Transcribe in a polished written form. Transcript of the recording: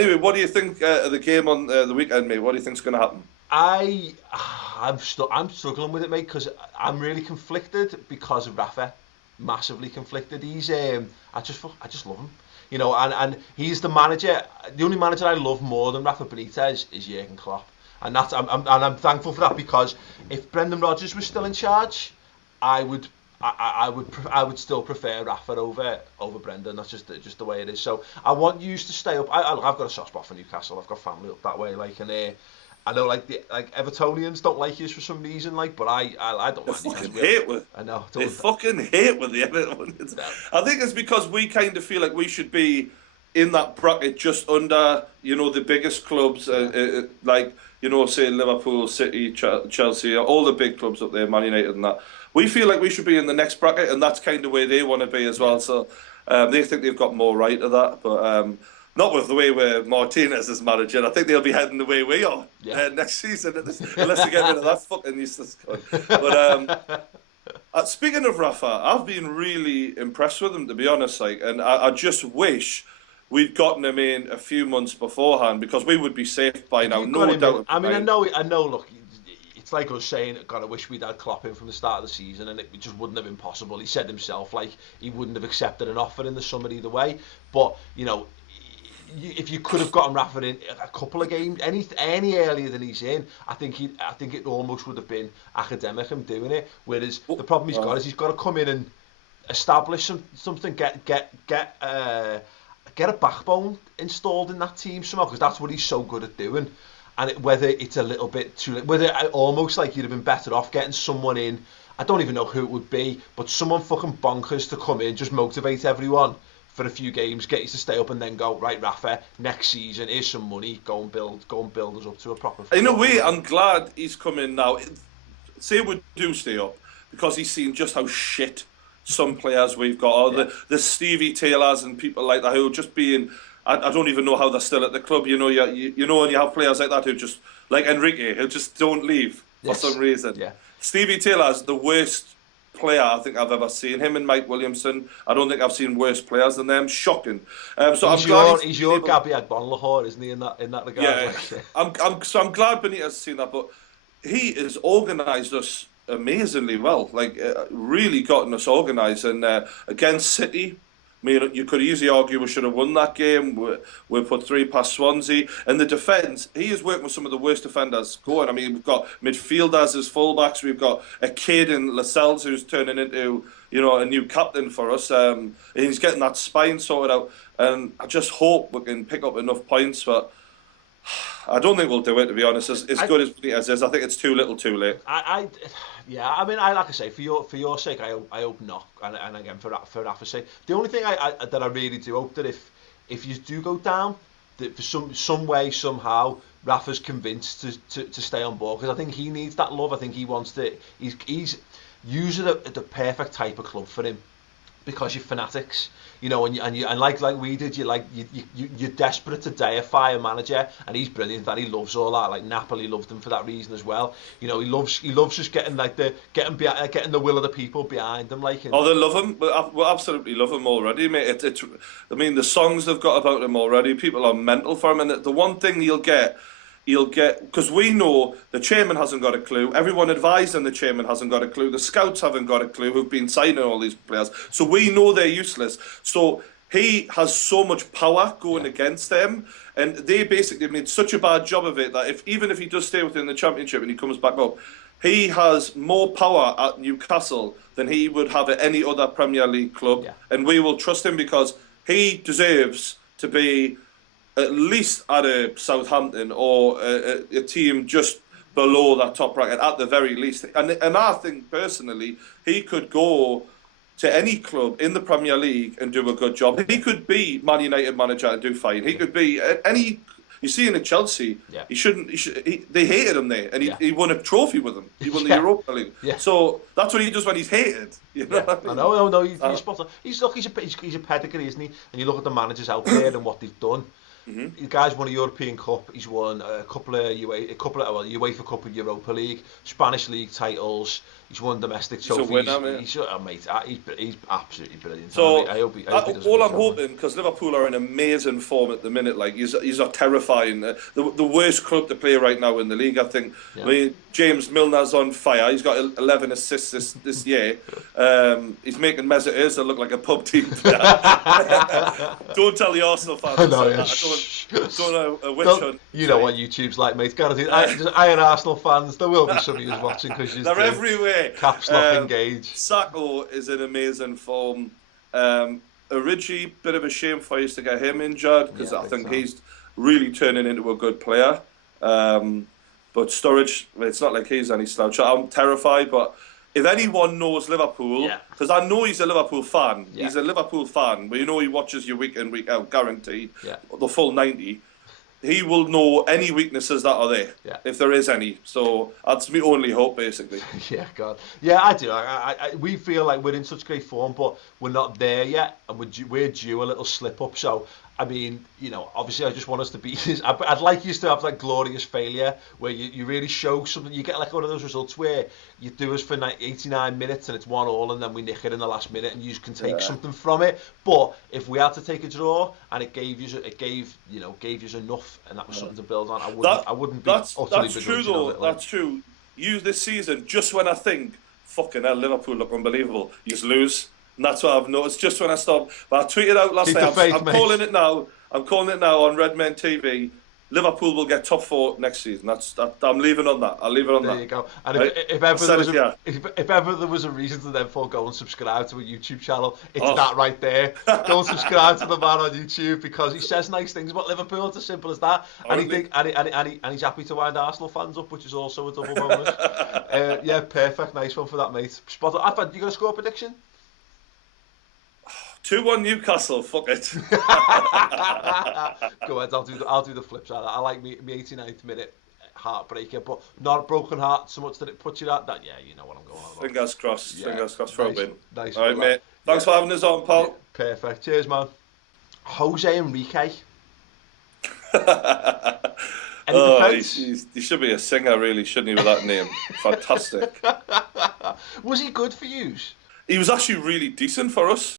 anyway, what do you think of the game on the weekend, mate? What do you think's going to happen? I'm struggling with it, mate, because I'm really conflicted because of Rafa, massively conflicted. I just love him, and he's the manager. The only manager I love more than Rafa Benitez is Jurgen Klopp, and I'm thankful for that, because if Brendan Rodgers was still in charge, I would. I would still prefer Rafa over Brendan. That's just the way it is. So I want you to stay up. I've got a soft spot for Newcastle. I've got family up that way, and I know like Evertonians don't like you for some reason, but I don't They mind fucking Newcastle. hate with. I know. They fucking hate with the Evertonians. No. I think it's because we kind of feel like we should be in that bracket just under, the biggest clubs, like, say Liverpool, City, Chelsea, all the big clubs up there, Man United and that. We feel like we should be in the next bracket, and that's kind of where they want to be as well. So they think they've got more right of that, but not with the way where Martinez is managing. I think they'll be heading the way we are next season, unless they get rid of that fucking useless cunt. But speaking of Rafa, I've been really impressed with him, to be honest. And I just wish we'd gotten him in a few months beforehand, because we would be safe by now, no doubt. I mean, I know. Look, it's like us saying, God, I wish we'd had Klopp in from the start of the season, and it just wouldn't have been possible. He said himself, he wouldn't have accepted an offer in the summer either way. But if you could have gotten Rafa in a couple of games, any earlier than he's in, I think it almost would have been academic him doing it. Whereas the problem he's got to come in and establish something, get a backbone installed in that team somehow, because that's what he's so good at doing. And whether it's a little bit too late, whether almost like you'd have been better off getting someone in, I don't even know who it would be, but someone fucking bonkers to come in, just motivate everyone for a few games, get you to stay up, and then go, right, Rafa, next season, here's some money, go and build us up to a proper... In a way, I'm glad he's come in now. Say we do stay up, because he's seen just how shit some players we've got, or the Stevie Taylors and people like that, who are just being... I don't even know how they're still at the club. You know, when you have players like that who just, like Enrique, who just don't leave for some reason. Yeah. Stevie Taylor's the worst player I think I've ever seen. Him and Mike Williamson, I don't think I've seen worse players than them. Shocking. So he's your Gabby Agbonlahor, isn't he? In that regard. Yeah. I'm glad Benitez has seen that, but he has organised us amazingly well. Really gotten us organised, and against City. I mean, you could easily argue we should have won that game. We put 3 past Swansea. And the defence, he is working with some of the worst defenders going. I mean, we've got midfielders as fullbacks. We've got a kid in Lascelles who's turning into, a new captain for us. And he's getting that spine sorted out. And I just hope we can pick up enough points. But I don't think we'll do it, to be honest. As good as Benitez is, I think it's too little too late. Yeah, I mean, like I say, for your sake, I hope not, and again for Rafa's sake. The only thing that I really do hope that if you do go down, that for some way somehow Rafa's convinced to stay on board, because I think he needs that love. I think he wants to. He's using the perfect type of club for him, because you're fanatics, and like we did, you're desperate to deify a manager, and he's brilliant. That he loves all that. Like Napoli loved him for that reason as well. He loves just getting getting the will of the people behind him. They love him. We absolutely love him already, mate. I mean, the songs they've got about him already. People are mental for him, and the one thing he'll get, because we know the chairman hasn't got a clue. Everyone advising the chairman hasn't got a clue. The scouts haven't got a clue, who've been signing all these players. So we know they're useless. So he has so much power going against them, and they basically made such a bad job of it that even if he does stay within the Championship and he comes back up, he has more power at Newcastle than he would have at any other Premier League club. Yeah. And we will trust him, because he deserves to be at least at a Southampton or a team just below that top bracket at the very least. And I think personally he could go to any club in the Premier League and do a good job. He could be Man United manager and do fine. He could be any. You see in Chelsea, they hated him there, and he won a trophy with them. He won the Europa League. Yeah. So that's what he does when he's hated. You know what I mean? No, he's spot on. He's a pedigree, isn't he? And you look at the managers out there and what they've done. The guy's won a European Cup. He's won a couple of UEFA Cup and Europa League, Spanish League titles. He's won domestic trophies. He's a winner, mate. He's absolutely brilliant. So I hope he does a all good I'm job. hoping, because Liverpool are in amazing form at the minute, like he's are terrifying. The worst club to play right now in the league, I think. Yeah. I mean, James Milner's on fire. He's got 11 assists this year. He's making Mesut Ozil look like a pub team player. Don't tell the Arsenal fans. I don't know a witch hunt. You know what YouTube's like, mate. Gotta do. Iron Arsenal fans. There will be some of you watching because they're everywhere. Caps lock engaged. Sacco is in amazing form. Origi, bit of a shame for us to get him injured because I think he's really turning into a good player. But Sturridge, it's not like he's any slouch. I'm terrified, but if anyone knows Liverpool, because I know he's a Liverpool fan, he's a Liverpool fan, but you know he watches you week in, week out, guaranteed, the full 90. He will know any weaknesses that are there, if there is any. So that's my only hope, basically. Yeah, God. Yeah, I do. We feel like we're in such great form, but we're not there yet, and we're due a little slip up. So, I mean, you know, obviously I just want us to beat this. I'd like you to have that glorious failure where you really show something. You get like one of those results where you do us for 89 minutes and it's 1-1 and then we nick it in the last minute and you can take something from it. But if we had to take a draw and it gave you enough and that was something to build on, I wouldn't be utterly true though. Of it, like. That's true. You this season, just when I think, fucking hell, Liverpool look unbelievable, you just lose. And that's what I've noticed just when I stopped. But I tweeted out last night, I'm calling it now. I'm calling it now on Redmen TV. Liverpool will get top 4 next season. I'm leaving on that. I'll leave it on that. There you go. And right? if ever there was a reason to therefore go and subscribe to a YouTube channel, it's that right there. Go and subscribe to the man on YouTube because he says nice things about Liverpool. It's as simple as that. And he's happy to wind Arsenal fans up, which is also a double bonus. Yeah, perfect. Nice one for that, mate. Spot on. You got a score prediction? 2-1 Newcastle, fuck it. Go ahead, I'll do the flip side. I like me 89th minute heartbreaker, but not a broken heart so much that it puts you at that. Yeah, you know what I'm going on about. Fingers crossed. Fingers crossed for a win. Nice. All right, mate. Thanks for having us on, pal. Yeah, perfect. Cheers, man. Jose Enrique. He should be a singer, really, shouldn't he, with that name? Fantastic. Was he good for you? He was actually really decent for us.